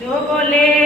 જો બોલે